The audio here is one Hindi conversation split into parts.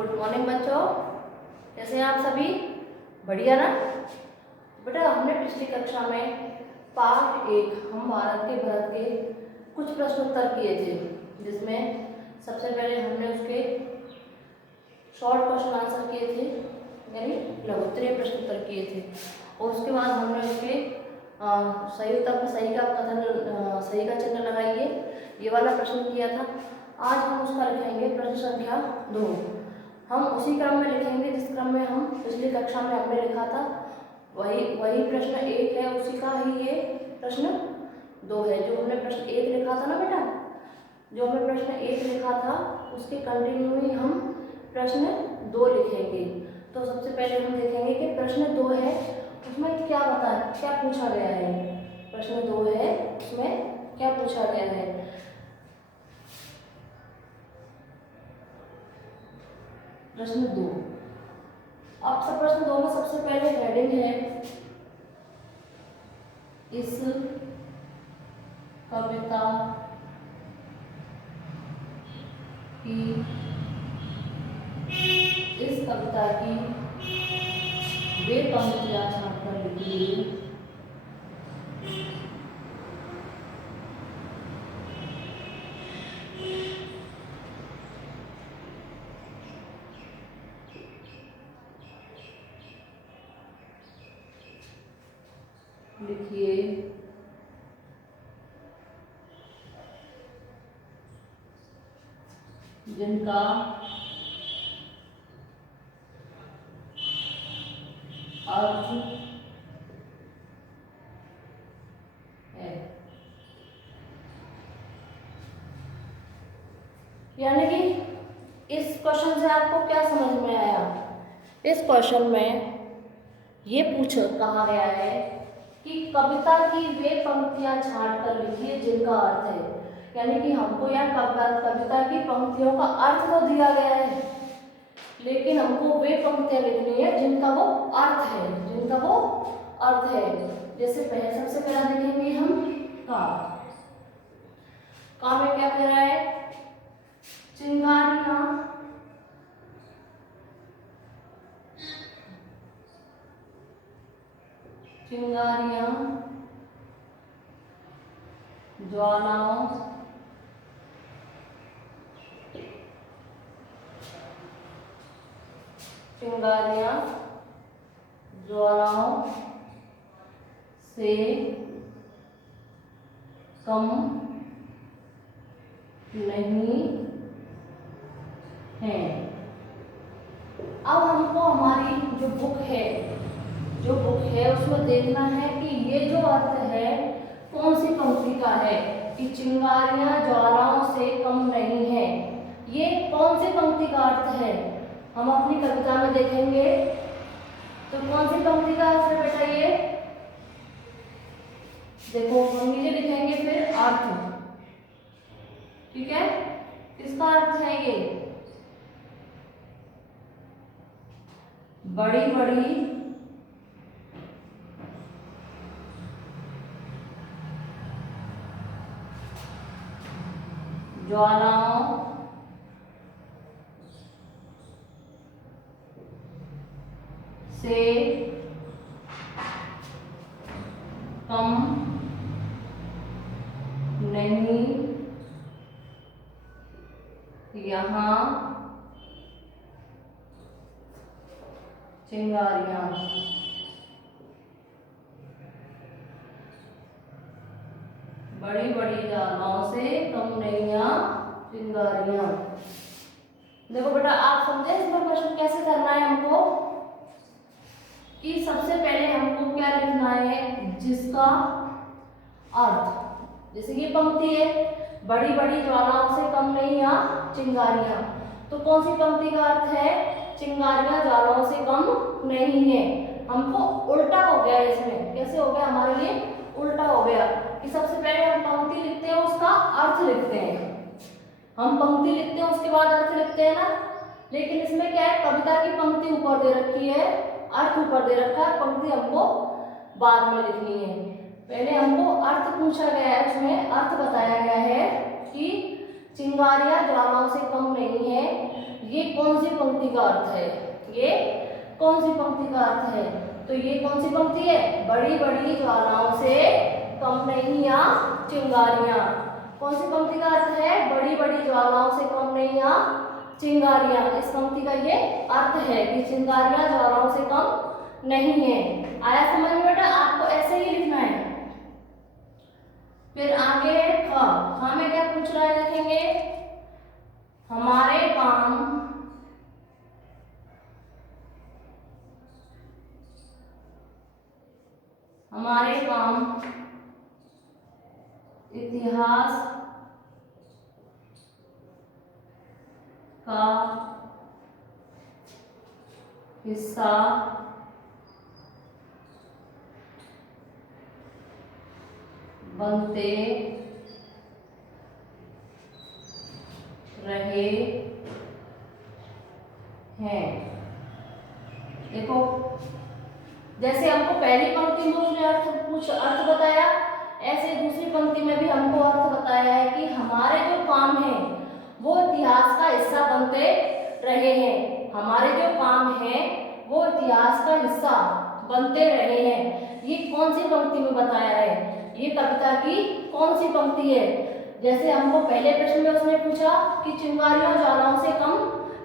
गुड मॉर्निंग बच्चों, कैसे हैं आप सभी? बढ़िया ना? बेटा हमने पिछली कक्षा में पार्ट 1 हम भारत के भरत के कुछ प्रश्न उत्तर किए थे, जिसमें सबसे पहले हमने उसके शॉर्ट क्वेश्चन आंसर किए थे, यानी लघुत्तरीय प्रश्न उत्तर किए थे, और उसके बाद हमने उसके सही उत्तर में सही का कथन सही का चिन्ह लगाइए ये वाला प्रश्न किया था। आज हम उसका लिखेंगे प्रश्न संख्या 2। हम उसी क्रम में लिखेंगे जिस क्रम में हम पिछली कक्षा में हमने लिखा था। वही प्रश्न 1 है, उसी का ही ये प्रश्न 2 है। जो हमने प्रश्न 1 लिखा था ना बेटा, जो हमने प्रश्न 1 लिखा था उसके कंटिन्यू ही हम प्रश्न 2 लिखेंगे। तो सबसे पहले हम देखेंगे कि प्रश्न 2 है उसमें क्या पूछा गया है। प्रश्न 2 है उसमें क्या पूछा गया है। प्रश्न 2, अब सब प्रश्न 2 में सबसे पहले हेडिंग है इस कविता की वे पंक्तियां छापकर लिखिए जिनका अर्थ है। यानी कि इस क्वेश्चन से आपको क्या समझ में आया? इस क्वेश्चन में ये कहा गया है कि कविता की वे पंक्तियां छांट कर लिखिए जिनका अर्थ है। यानी कि हमको यहाँ कविता की पंक्तियों का अर्थ तो दिया गया है, लेकिन हमको वे पंक्तियां लिखनी है जिनका वो अर्थ है। जैसे सबसे पहला देखेंगे हम का में क्या कह रहा है? चिंगारियां ज्वालाओं से कम नहीं है। अब हमको हमारी जो बुक है उसमें देखना है कि ये जो अर्थ है कौन सी पंक्ति का है, कि चिंगारियां ज्वालाओं से कम नहीं है। ये कौन सी पंक्ति का अर्थ है हम अपनी कविता में देखेंगे। तो कौन सी पंक्ति का अर्थ है बेटा? ये देखो हम नीचे लिखेंगे फिर अर्थ, ठीक है? किसका अर्थ है? ये बड़ी बड़ी ज्वालाओं से कम नहीं यहाँ चिंगारियां। बड़ी बड़ी ज्वालाओं से कम नहीं यहाँ चिंगारियां। देखो बेटा आप समझे इसमें क्वेश्चन कैसे करना है हमको, कि सबसे पहले हमको क्या लिखना है? जिसका अर्थ, जैसे ये पंक्ति है बड़ी बड़ी ज्वालाओं से कम नहीं यहाँ चिंगारियां, तो कौन सी पंक्ति का अर्थ है? चिंगारियां ज्वालाओं से कम नहीं है। हमको उल्टा हो गया इसमें। कैसे हो गया? हमारे लिए उल्टा हो गया कि सबसे पहले हम पंक्ति लिखते हैं उसका अर्थ लिखते हैं। हम पंक्ति लिखते हैं उसके बाद अर्थ लिखते हैं ना, लेकिन इसमें क्या है? कविता की पंक्ति ऊपर दे रखी है, अर्थ ऊपर दे रखा है, पंक्ति हमको बाद में लिखनी है। पहले हमको अर्थ पूछा गया है, उसमें अर्थ बताया गया है कि चिंगारियां ज्वालाओं से कम नहीं है। ये कौन सी पंक्ति का अर्थ है? ये कौन सी पंक्ति का अर्थ है? तो ये कौन सी पंक्ति है? बड़ी बड़ी ज्वालाओं से कम नहीं या चिंगारियां। कौन सी पंक्ति का अर्थ है? बड़ी बड़ी ज्वालाओं से कम नहीं या चिंगारियां। इस पंक्ति का ये अर्थ है कि चिंगारियां ज्वालाओं से कम नहीं है। आया समझ में बेटा? आपको ऐसे ही लिखना है। फिर आगे ख में क्या पूछ रहा है देखेंगे। हमारे काम इतिहास का हिस्सा बनते रहे हैं। देखो, जैसे हमको पहली पंक्ति में उसने अर्थ बताया, ऐसे दूसरी पंक्ति में भी हमको अर्थ बताया है कि हमारे जो काम है वो इतिहास का हिस्सा बनते रहे हैं। हमारे जो काम है वो इतिहास का हिस्सा बनते रहे हैं। ये कौन सी पंक्ति में बताया है? ये कविता की कौन सी पंक्ति है? जैसे हमको पहले प्रश्न में उसने पूछा कि चिंगारियां ज्वालाओं से कम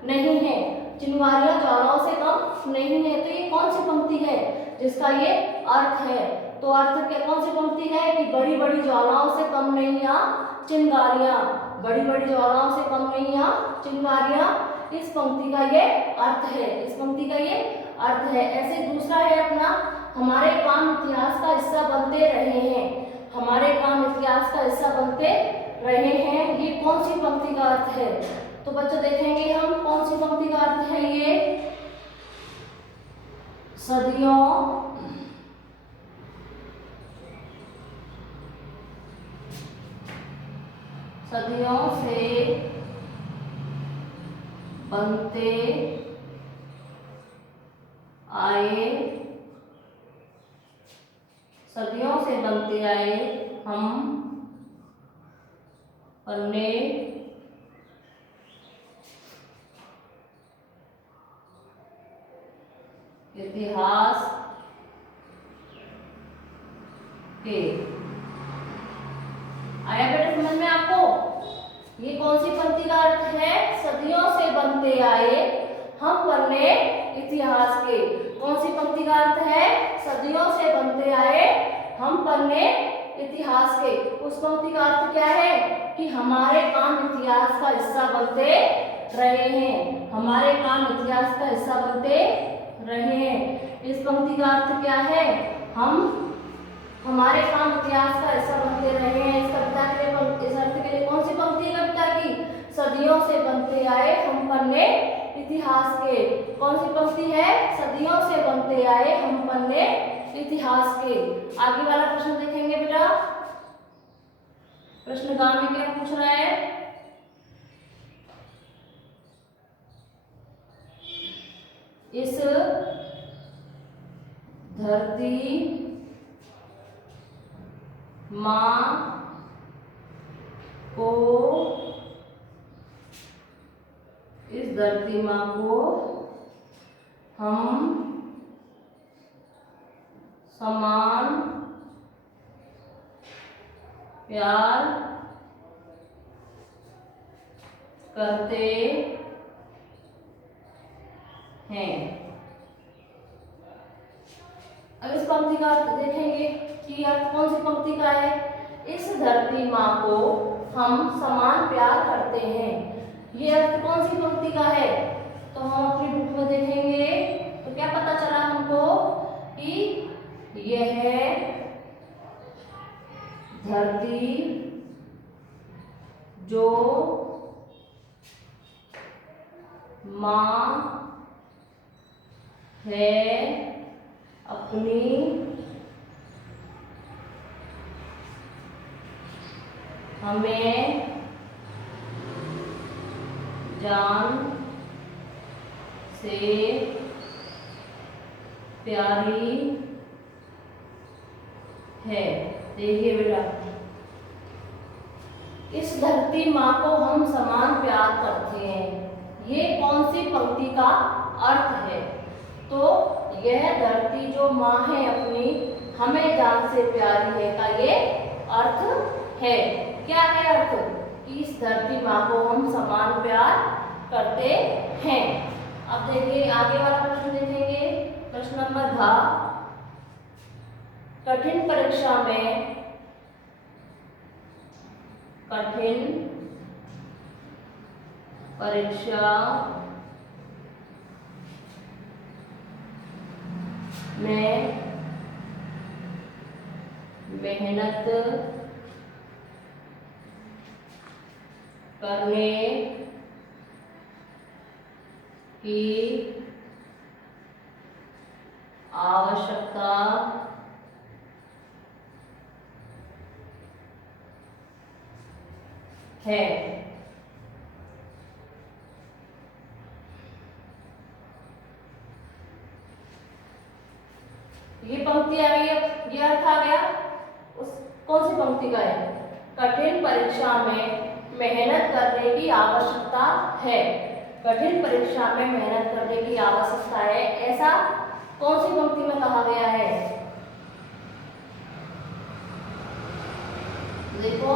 नहीं है, चिंगारियां ज्वालाओं से कम नहीं है, तो ये कौन सी पंक्ति है जिसका ये अर्थ है? तो अर्थ क्या कौन सी पंक्ति है कि बड़ी बड़ी ज्वालाओं से कम नहीं या चिंगारियां, बड़ी बड़ी ज्वालाओं से कम नहीं या चिंगारियां। इस पंक्ति का ये अर्थ है, इस पंक्ति का ये अर्थ है। ऐसे दूसरा है अपना, हमारे काम इतिहास का हिस्सा बनते रहे हैं। हमारे काम इतिहास का हिस्सा बनते रहे हैं, ये कौन सी पंक्ति का अर्थ है? तो बच्चों देखेंगे हम कौन सी पंक्ति का अर्थ है। ये सदियों से बनते आए, सदियों से बनते आए हम पन्ने इतिहास के। आया बेटा समझ में आपको? ये कौन सी पंक्ति का अर्थ है? सदियों से बनते आए हम पन्ने इतिहास के। कौन सी पंक्ति का अर्थ है? सदियों से बनते आए हम पन्ने इतिहास के। उस पंक्ति का अर्थ क्या है कि हमारे काम इतिहास का हिस्सा बनते रहे हैं। हमारे काम इतिहास का हिस्सा बनते रहे हैं। इस पंक्ति का अर्थ क्या है? हमारे काम इतिहास का हिस्सा बनते रहे हैं। इस कविता के लिए, इस अर्थ के लिए कौन सी पंक्ति है कविता की? सदियों से बनते आए हम पन्ने इतिहास के। कौन सी पंक्ति है? सदियों से बनते आए हम पन्ने इतिहास के। आगे वाला प्रश्न देखेंगे बेटा। प्रश्न ग में क्या पूछ रहा है? इस धरती माँ को, इस धरती माँ को हम समान प्यार करते हैं। अब इस पंक्ति का अर्थ देखेंगे कि अर्थ कौन सी पंक्ति का है। इस धरती माँ को हम समान प्यार करते हैं, ये अर्थ कौन सी पंक्ति का है? तो हम अपनी बुक में देखेंगे तो क्या पता चला हमको कि यह धरती जो माँ है अपनी हमें जान से प्यारी है। देखिए बेटा, इस धरती माँ को हम समान प्यार करते हैं, ये कौन सी पंक्ति का अर्थ है? तो यह धरती जो माँ है अपनी हमें जान से प्यारी है का ये अर्थ है। क्या है अर्थ? कि इस धरती माँ को हम समान प्यार करते हैं। अब देखिए आगे वाला प्रश्न देखेंगे, प्रश्न नंबर 10। कठिन परीक्षा में मेहनत करने की आवश्यकता है। ये पंक्ति आ गई, ये अर्थ आ गया। उस कौन सी पंक्ति का है? कठिन परीक्षा में मेहनत करने की आवश्यकता है। कठिन परीक्षा में मेहनत करने की आवश्यकता है, ऐसा कौन सी पंक्ति में कहा गया है? देखो,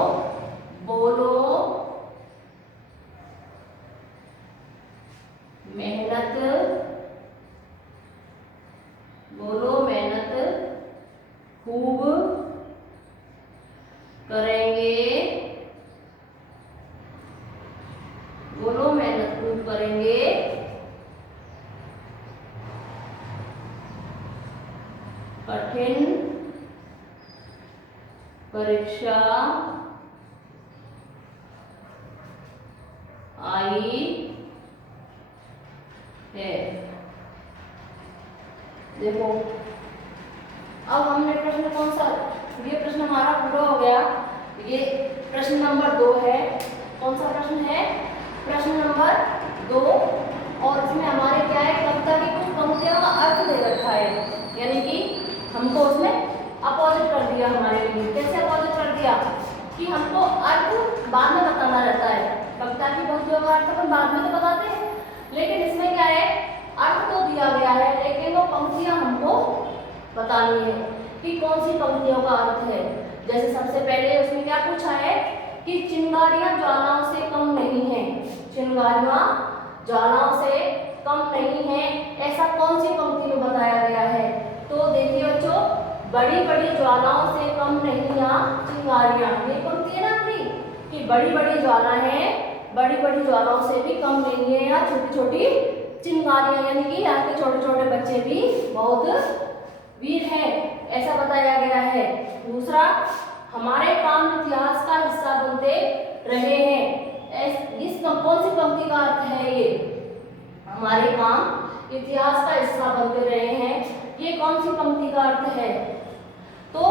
बोलो मेहनत खूब करेंगे, बोलो मेहनत खूब करेंगे, कठिन परीक्षा आई है। देखो, अब हमने प्रश्न कौन सा, ये प्रश्न हमारा पूरा हो गया। ये प्रश्न नंबर 2 है। कौन सा प्रश्न है? प्रश्न नंबर 2। और इसमें हमारे क्या है, कविता की कुछ पंक्तियों का अर्थ दे रखा है, यानी कि हमको उसमें अपोजिट कर दिया हमारे लिए। कैसे अपोजिट कर दिया? कि हमको अर्थ बाद में बताना रहता है। कविता की पंक्तियों का अर्थ अपन बाद में तो बताते हैं, लेकिन इसमें क्या है, अर्थ तो दिया गया है, लेकिन वो पंक्तियां हमको बतानी है कि कौन सी पंक्तियों का अर्थ है। जैसे सबसे पहले उसमें क्या पूछा है कि चिंगारियां ज्वालाओं से कम नहीं है। चिंगारियां ज्वालाओं से कम नहीं है, ऐसा कौन सी पंक्ति में बताया गया है? तो देखिए बच्चों, बड़ी बड़ी ज्वालाओं से कम नहीं यहाँ चिंगारियां, ये पंक्ति है ना अपनी, कि बड़ी बड़ी ज्वाला है, बड़ी बड़ी ज्वालाओं से भी कम नहीं है यहाँ छोटी छोटी चिंगारियां, यानी कि यहाँ के छोटे छोटे बच्चे भी बहुत वीर है, ऐसा बताया गया है। दूसरा, हमारे काम इतिहास का हिस्सा बनते रहे हैं। इस कौन सी पंक्ति का अर्थ है ये? हमारे काम इतिहास का हिस्सा बनते रहे हैं, ये कौन सी पंक्ति का अर्थ है? तो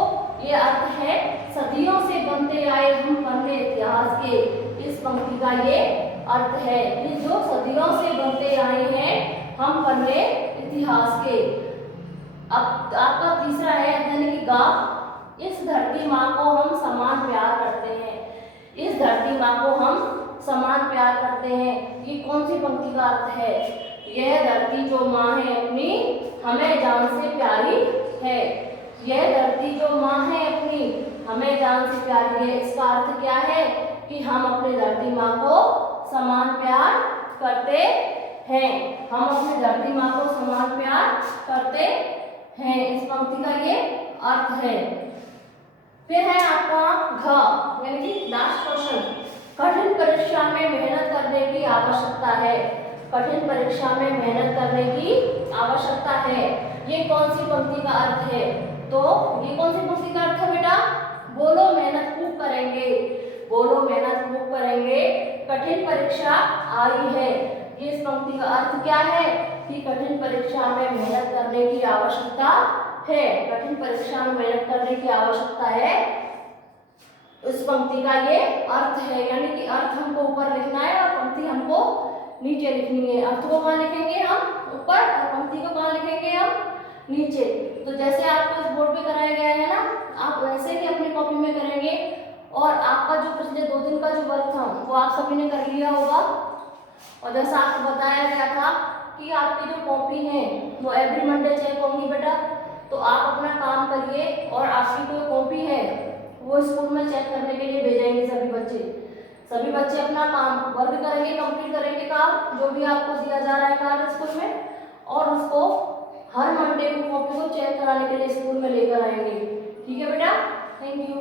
ये अर्थ है सदियों से बनते आए हम पन्ने इतिहास के। इस पंक्ति का ये अर्थ है कि जो सदियों से बनते आए हैं हम पन्ने इतिहास के। अब आपका तीसरा है, यानी कि गा, इस धरती माँ को हम समान प्यार करते हैं। इस धरती माँ को हम समान प्यार करते हैं, ये कौन सी पंक्ति का अर्थ है? यह धरती जो माँ है अपनी हमें जान से प्यारी है। यह धरती जो माँ है अपनी हमें जान से प्यारी है। इसका अर्थ क्या है? कि हम अपनी धरती माँ को समान प्यार करते हैं। हम अपनी धरती माँ को समान प्यार करते हैं, इस पंक्ति का ये अर्थ है। फिर है आपका घ, यानी कि लास्ट क्वेश्चन। कठिन परीक्षा में मेहनत करने की आवश्यकता है। कठिन परीक्षा में मेहनत करने की आवश्यकता है, ये कौन सी पंक्ति का अर्थ है? तो ये कौन सी पंक्ति का अर्थ है बेटा? बोलो मेहनत खूब करेंगे, बोलो मेहनत खूब करेंगे, कठिन परीक्षा आई है। ये इस पंक्ति का अर्थ क्या है? कि कठिन परीक्षा में मेहनत करने की आवश्यकता है। कठिन परीक्षा में मेहनत करने की आवश्यकता है, उस पंक्ति का ये अर्थ है। यानी कि अर्थ हमको ऊपर लिखना है और पंक्ति हमको नीचे लिखनी है। अर्थ को कहाँ लिखेंगे हम? ऊपर, और पंक्ति को कहाँ लिखेंगे हम? नीचे। तो जैसे आपको इस बोर्ड पे कराया गया है ना, आप वैसे ही अपनी कॉपी में करेंगे और आपका जो पिछले 2 दिन का जो वर्क था वो आप सभी ने कर लिया होगा। और जैसा आपको बताया गया था कि आपकी जो कॉपी है वो एवरी मंडे चेक होंगी बेटा, तो आप अपना काम करिए और आपकी जो कॉपी है वो स्कूल में चेक करने के लिए भेजेंगे सभी बच्चे। सभी बच्चे अपना काम वर्क करेंगे, कंप्लीट करेंगे काम जो भी आपको दिया जा रहा है कार्य स्कूल में, और उसको हर मंडे को कॉपी को चेक कराने के लिए स्कूल में लेकर आएंगे। ठीक है बेटा, थैंक यू।